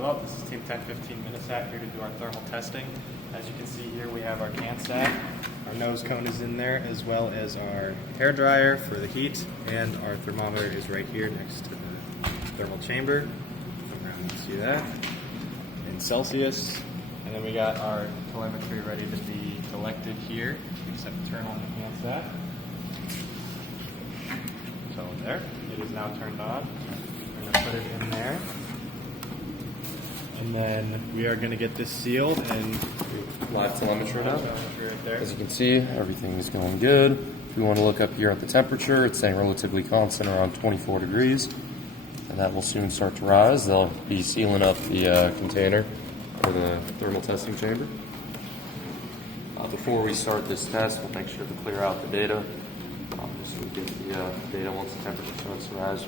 Hello, this is Team 1015 Minisat here to do our thermal testing. As you can see here, we have our CanSat. Our nose cone is in there, as well as our hair dryer for the heat, and our thermometer is right here next to the thermal chamber. Come around and see that in Celsius. And then we got our telemetry ready to be collected here. We just have to turn on the CanSat. So there, it is now turned on. We're going to put it in there. And then we are going to get this sealed and live telemetry now. Right there. As you can see, everything is going good. If we want to look up here at the temperature, it's staying relatively constant around 24 degrees. And that will soon start to rise. They'll be sealing up the container for the thermal testing chamber. Before we start this test, we'll make sure to clear out the data. Just so we get the data once the temperature starts to rise.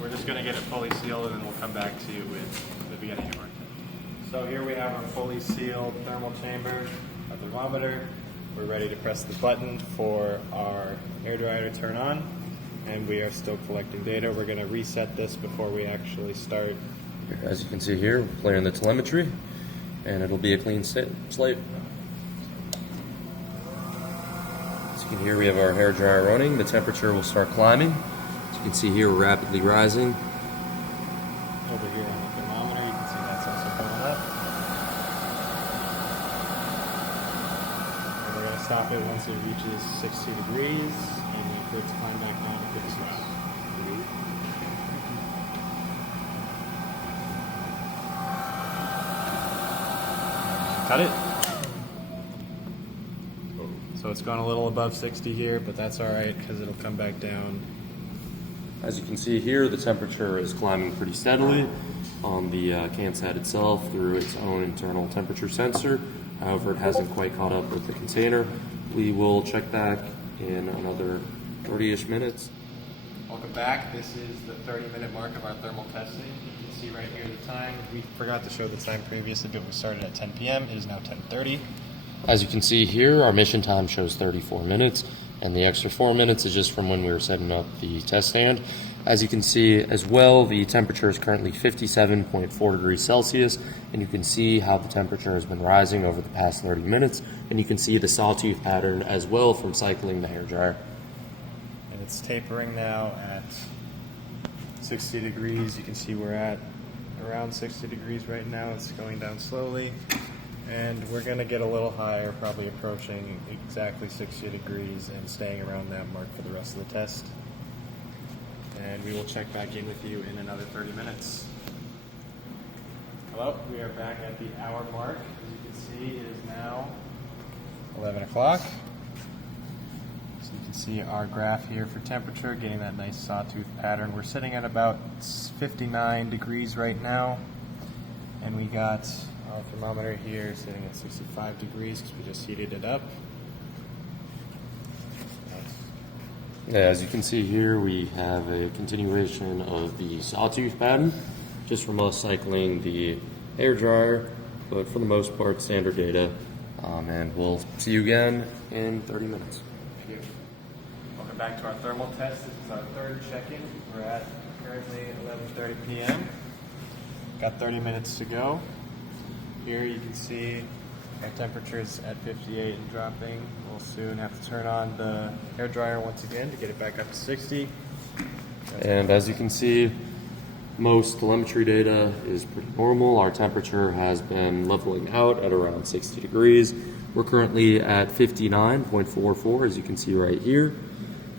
We're just going to get it fully sealed and then we'll come back to you with the beginning of our test. So here we have our fully sealed thermal chamber, our thermometer. We're ready to press the button for our air dryer to turn on, and we are still collecting data. We're going to reset this before we actually start. As you can see here, we're clearing the telemetry, and it'll be a clean slate. As you can hear, we have our hair dryer running. The temperature will start climbing. As you can see here, we're rapidly rising. Over here on the thermometer, you can see that's also going up. And we're going to stop it once it reaches 60 degrees, and then for it to climb back down to 56 degrees. Cut it. So it's gone a little above 60 here, but that's all right because it'll come back down. As you can see here, the temperature is climbing pretty steadily on the CanSat itself through its own internal temperature sensor. However, it hasn't quite caught up with the container. We will check back in another 30-ish minutes. Welcome back. This is the 30-minute mark of our thermal testing. You can see right here the time. We forgot to show the time previously, but we started at 10 p.m. It is now 10:30. As you can see here, our mission time shows 34 minutes, and the extra 4 minutes is just from when we were setting up the test stand. As you can see as well, the temperature is currently 57.4 degrees Celsius, and you can see how the temperature has been rising over the past 30 minutes, and you can see the sawtooth pattern as well from cycling the hair dryer. And it's tapering now at 60 degrees. You can see we're at around 60 degrees right now. It's going down slowly. And we're going to get a little higher, probably approaching exactly 60 degrees and staying around that mark for the rest of the test. And we will check back in with you in another 30 minutes. Hello, we are back at the hour mark. As you can see, it is now 11 o'clock. So you can see our graph here for temperature, getting that nice sawtooth pattern. We're sitting at about 59 degrees right now. And we got our thermometer here sitting at 65 degrees because we just heated it up. Yeah, as you can see here, we have a continuation of the sawtooth pattern, just from us cycling the hair dryer, but for the most part, standard data. And we'll see you again in 30 minutes. Welcome back to our thermal test. This is our third check-in. We're at currently 11:30 p.m. Got 30 minutes to go. Here you can see our temperature is at 58 and dropping. We'll soon have to turn on the hair dryer once again to get it back up to 60. And as you can see, most telemetry data is pretty normal. Our temperature has been leveling out at around 60 degrees. We're currently at 59.44, as you can see right here.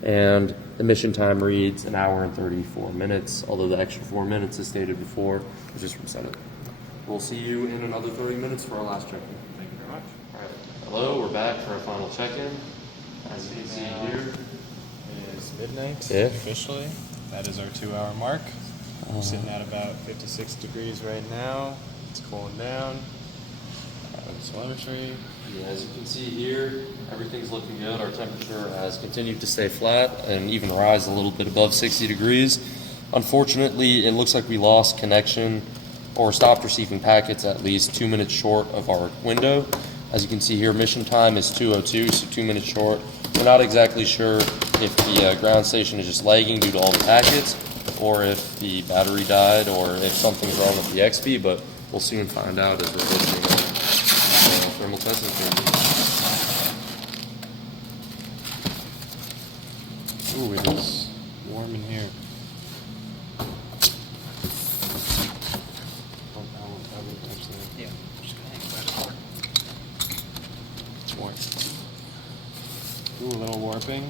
And the mission time reads an hour and 34 minutes, although the extra 4 minutes, as stated before, is just from setup. We'll see you in another 30 minutes for our last check-in. Thank you very much. All right. Hello, we're back for our final check-in. As you can see here, it is midnight Yeah. officially. That is our 2-hour mark. We're sitting at about 56 degrees right now. It's cooling down. Telemetry. Yeah, as you can see here, everything's looking good. Our temperature has continued to stay flat and even rise a little bit above 60 degrees. Unfortunately, it looks like we lost connection or stopped receiving packets at least 2 minutes short of our window. As you can see here, mission time is 2:02, so 2 minutes short. We're not exactly sure if the ground station is just lagging due to all the packets, or if the battery died or if something's wrong with the XP, but we'll soon find out as we're listening to thermal testing thing. Ooh, it is warm in here. Oh, I wouldn't touch that. Yeah, just gonna hang by the It's warm. Ooh, a little warping.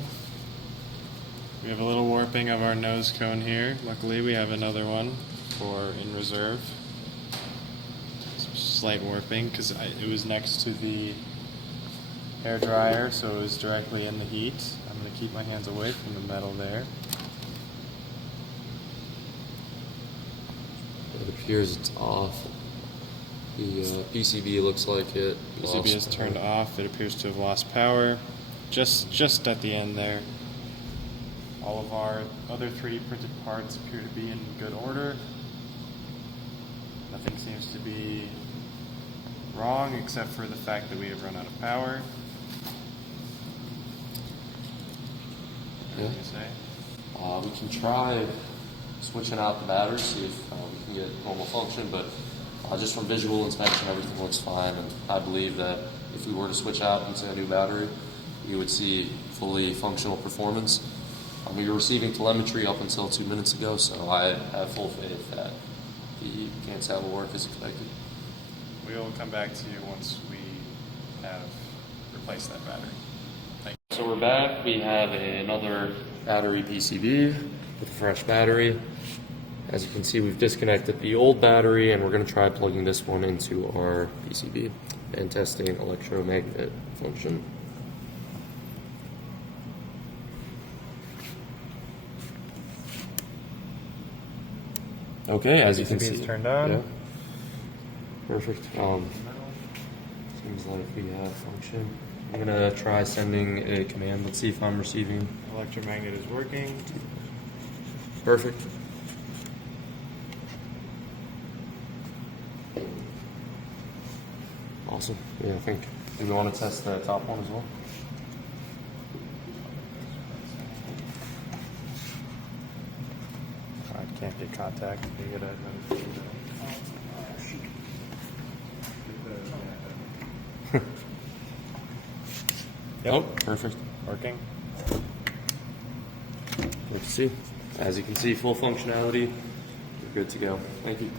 We have a little warping of our nose cone here. Luckily, we have another one for in reserve. Some slight warping because it was next to the hair dryer, so it was directly in the heat. I'm going to keep my hands away from the metal there. It appears it's off. The PCB looks like it PCB is turned off. It appears to have lost power. Just at the end there. All of our other 3D printed parts appear to be in good order. Nothing seems to be wrong except for the fact that we have run out of power. Yeah. What do you say? We can try switching out the battery, see if we can get normal function, but just from visual inspection, everything looks fine, and I believe that if we were to switch out into a new battery, we would see fully functional performance. We were receiving telemetry up until 2 minutes ago, so I have full faith that the CanSat will work as expected. We will come back to you once we have replaced that battery. Thank you. So we're back. We have another battery PCB with a fresh battery. As you can see, we've disconnected the old battery, and we're going to try plugging this one into our PCB and testing electromagnet function. Okay, as you can PCB see, is turned on. Yeah. Perfect. Seems like we have function. I'm gonna try sending a command. Let's see if I'm receiving. Electromagnet is working. Perfect. Awesome. Yeah, I think. Do we want to test the top one as well? I can't get contact. You gotta. Yep. Oh, perfect. Working. Good to see. As you can see, full functionality. You're good to go. Thank you.